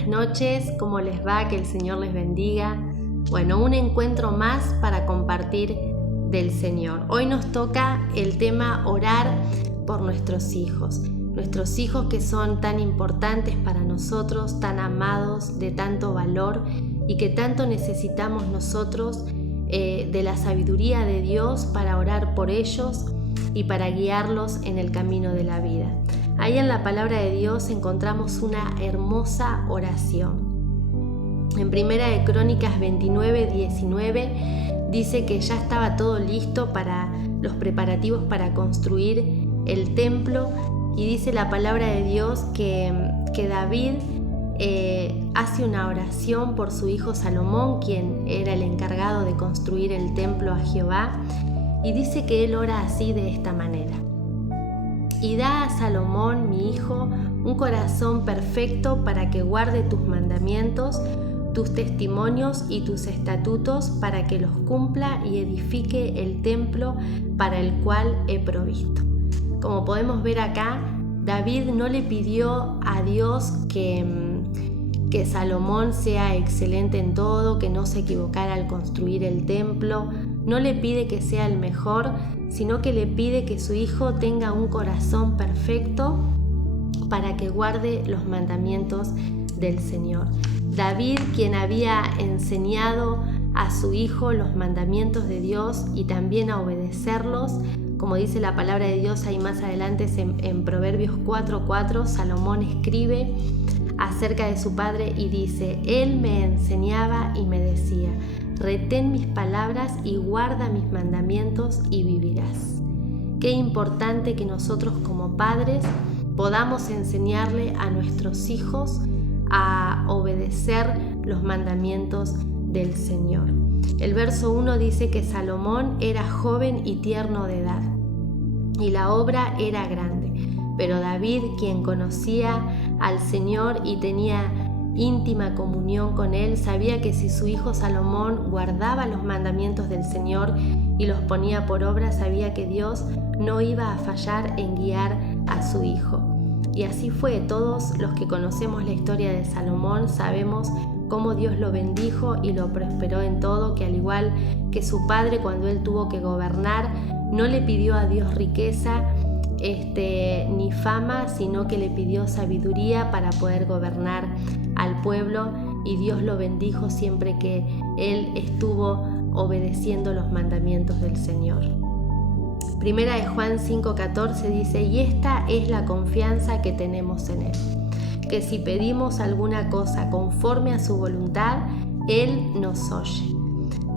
buenas noches, ¿cómo les va? Que el Señor les bendiga. Bueno, un encuentro más para compartir del Señor. Hoy nos toca el tema orar por nuestros hijos que son tan importantes para nosotros, tan amados, de tanto valor y que tanto necesitamos nosotros de la sabiduría de Dios para orar por ellos y para guiarlos en el camino de la vida. Ahí en la palabra de Dios encontramos una hermosa oración. En Primera de Crónicas 29:19 dice que ya estaba todo listo para los preparativos para construir el templo, y dice la palabra de Dios que David hace una oración por su hijo Salomón, quien era el encargado de construir el templo a Jehová, y dice que él ora así, de esta manera: y da a Salomón, mi hijo, un corazón perfecto para que guarde tus mandamientos, tus testimonios y tus estatutos, para que los cumpla y edifique el templo para el cual he provisto. Como podemos ver acá, David no le pidió a Dios que Salomón sea excelente en todo, que no se equivocara al construir el templo. No le pide que sea el mejor, sino que le pide que su hijo tenga un corazón perfecto para que guarde los mandamientos del Señor. David, quien había enseñado a su hijo los mandamientos de Dios y también a obedecerlos, como dice la palabra de Dios ahí más adelante en Proverbios 4:4, Salomón escribe acerca de su padre y dice: él me enseñaba y me decía, retén mis palabras y guarda mis mandamientos y vivirás. Qué importante que nosotros como padres podamos enseñarle a nuestros hijos a obedecer los mandamientos del Señor. El verso 1 dice que Salomón era joven y tierno de edad, y la obra era grande. Pero David, quien conocía al Señor y tenía íntima comunión con Él, sabía que si su hijo Salomón guardaba los mandamientos del Señor y los ponía por obra, sabía que Dios no iba a fallar en guiar a su hijo. Y así fue. Todos los que conocemos la historia de Salomón sabemos cómo Dios lo bendijo y lo prosperó en todo, que al igual que su padre, cuando él tuvo que gobernar, no le pidió a Dios riqueza ni fama, sino que le pidió sabiduría para poder gobernar al pueblo, y Dios lo bendijo siempre que él estuvo obedeciendo los mandamientos del Señor. Primera de Juan 5:14 dice: y esta es la confianza que tenemos en Él, que si pedimos alguna cosa conforme a su voluntad, Él nos oye.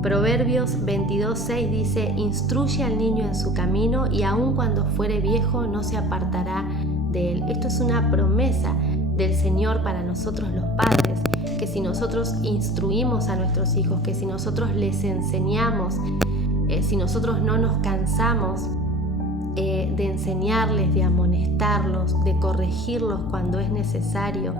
Proverbios 22:6 dice: instruye al niño en su camino, y aun cuando fuere viejo no se apartará de él. Esto es una promesa del Señor para nosotros los padres, que si nosotros instruimos a nuestros hijos, que si nosotros les enseñamos, si nosotros no nos cansamos de enseñarles, de amonestarlos, de corregirlos cuando es necesario,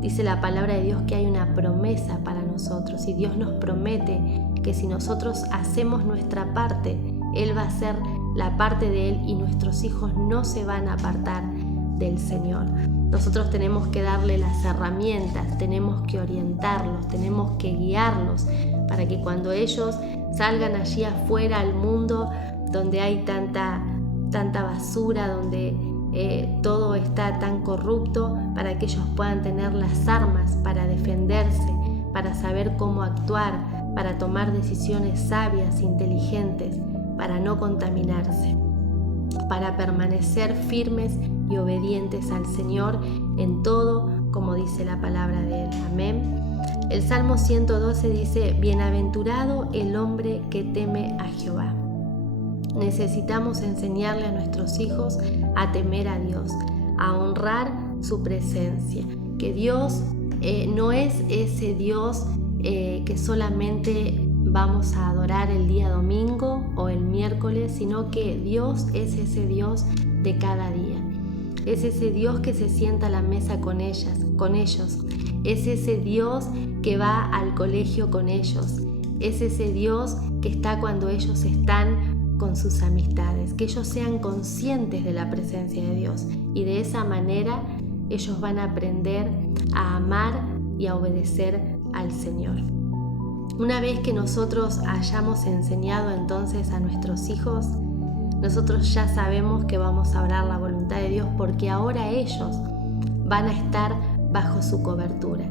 dice la palabra de Dios que hay una promesa para nosotros, y Dios nos promete que si nosotros hacemos nuestra parte, Él va a hacer la parte de Él, y nuestros hijos no se van a apartar del Señor. Nosotros tenemos que darle las herramientas, tenemos que orientarlos, tenemos que guiarlos para que cuando ellos salgan allí afuera al mundo donde hay tanta basura, donde todo está tan corrupto, para que ellos puedan tener las armas para defenderse, para saber cómo actuar, para tomar decisiones sabias, inteligentes, para no contaminarse, para permanecer firmes y obedientes al Señor en todo, como dice la palabra de Él. Amén. El Salmo 112 dice: bienaventurado el hombre que teme a Jehová. Necesitamos enseñarle a nuestros hijos a temer a Dios, a honrar su presencia, que Dios no es ese Dios que solamente vamos a adorar el día domingo o el miércoles, sino que Dios es ese Dios de cada día. Es ese Dios que se sienta a la mesa con ellos. Es ese Dios que va al colegio con ellos. Es ese Dios que está cuando ellos están con sus amistades. Que ellos sean conscientes de la presencia de Dios, y de esa manera ellos van a aprender a amar y a obedecer al Señor. Una vez que nosotros hayamos enseñado entonces a nuestros hijos, nosotros ya sabemos que vamos a orar la voluntad de Dios, porque ahora ellos van a estar bajo su cobertura.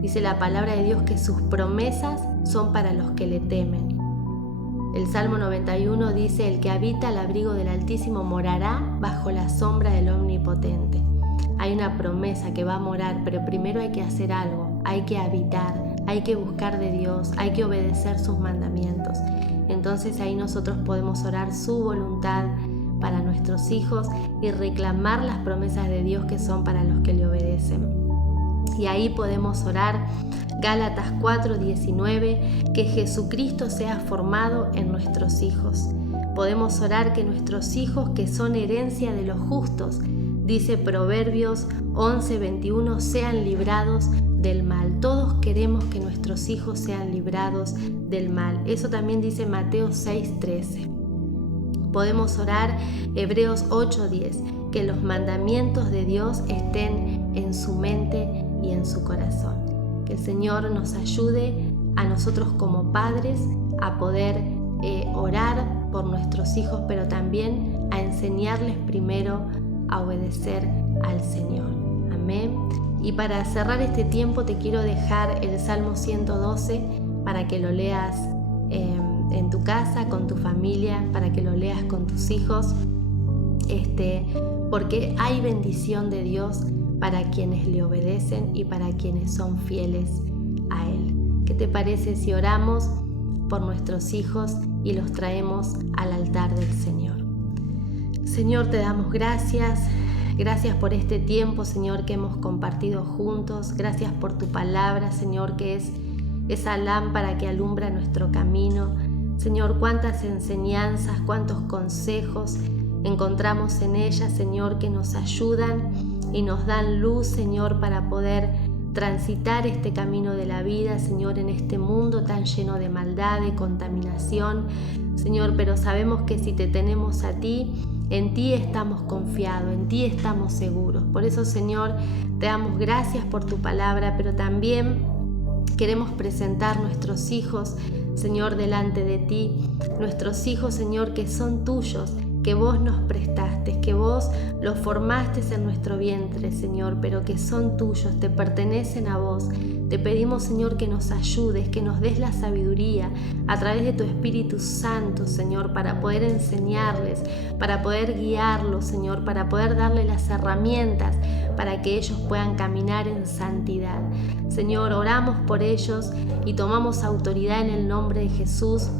Dice la palabra de Dios que sus promesas son para los que le temen. El Salmo 91 dice: el que habita al abrigo del Altísimo morará bajo la sombra del Omnipotente. Hay una promesa que va a morar, pero primero hay que hacer algo, hay que habitar, hay que buscar de Dios, hay que obedecer sus mandamientos. Entonces ahí nosotros podemos orar su voluntad para nuestros hijos y reclamar las promesas de Dios que son para los que le obedecen. Y ahí podemos orar Gálatas 4:19, que Jesucristo sea formado en nuestros hijos. Podemos orar que nuestros hijos, que son herencia de los justos, dice Proverbios 11:21, sean librados del mal. Todos queremos que nuestros hijos sean librados del mal. Eso también dice Mateo 6:13. Podemos orar Hebreos 8:10, que los mandamientos de Dios estén en su mente y en su corazón. Que el Señor nos ayude a nosotros como padres a poder orar por nuestros hijos, pero también a enseñarles primero a obedecer al Señor. Amén. Y para cerrar este tiempo te quiero dejar el Salmo 112 para que lo leas en tu casa, con tu familia, para que lo leas con tus hijos, porque hay bendición de Dios para quienes le obedecen y para quienes son fieles a Él. ¿Qué te parece si oramos por nuestros hijos y los traemos al altar del Señor? Señor, te damos gracias. Gracias por este tiempo, Señor, que hemos compartido juntos. Gracias por tu palabra, Señor, que es esa lámpara que alumbra nuestro camino. Señor, cuántas enseñanzas, cuántos consejos encontramos en ella, Señor, que nos ayudan y nos dan luz, Señor, para poder transitar este camino de la vida, Señor, en este mundo tan lleno de maldad, de contaminación, Señor, pero sabemos que si te tenemos a ti, en ti estamos confiados, en ti estamos seguros. Por eso, Señor, te damos gracias por tu palabra, pero también queremos presentar nuestros hijos, Señor, delante de ti. Nuestros hijos, Señor, que son tuyos, que vos nos prestaste, que vos los formaste en nuestro vientre, Señor, pero que son tuyos, te pertenecen a vos. Te pedimos, Señor, que nos ayudes, que nos des la sabiduría a través de tu Espíritu Santo, Señor, para poder enseñarles, para poder guiarlos, Señor, para poder darles las herramientas para que ellos puedan caminar en santidad. Señor, oramos por ellos y tomamos autoridad en el nombre de Jesús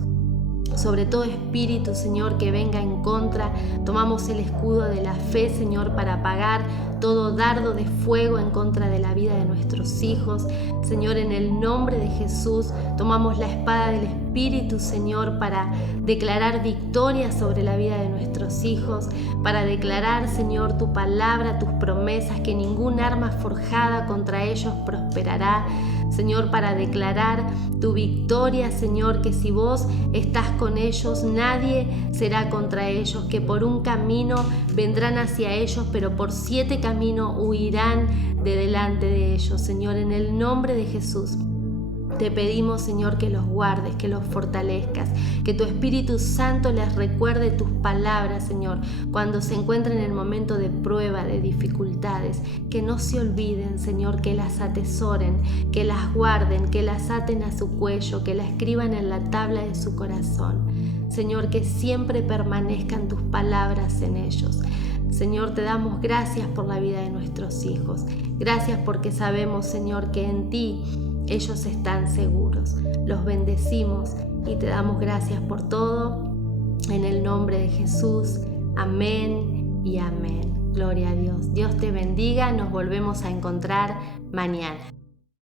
sobre todo espíritu, Señor, que venga en contra. Tomamos el escudo de la fe, Señor, para apagar todo dardo de fuego en contra de la vida de nuestros hijos. Señor, en el nombre de Jesús, tomamos la espada del Espíritu, Señor, para declarar victoria sobre la vida de nuestros hijos, para declarar, Señor, tu palabra, tus promesas, que ningún arma forjada contra ellos prosperará. Señor, para declarar tu victoria, Señor, que si vos estás con ellos, nadie será contra ellos, que por un camino vendrán hacia ellos, pero por 7 caminos huirán de delante de ellos. Señor, en el nombre de Jesús, te pedimos, Señor, que los guardes, que los fortalezcas, que tu Espíritu Santo les recuerde tus palabras, Señor, cuando se encuentren en el momento de prueba, de dificultades, que no se olviden, Señor, que las atesoren, que las guarden, que las aten a su cuello, que la escriban en la tabla de su corazón. Señor, que siempre permanezcan tus palabras en ellos. Señor, te damos gracias por la vida de nuestros hijos. Gracias porque sabemos, Señor, que en ti ellos están seguros. Los bendecimos y te damos gracias por todo. En el nombre de Jesús. Amén y amén. Gloria a Dios. Dios te bendiga. Nos volvemos a encontrar mañana.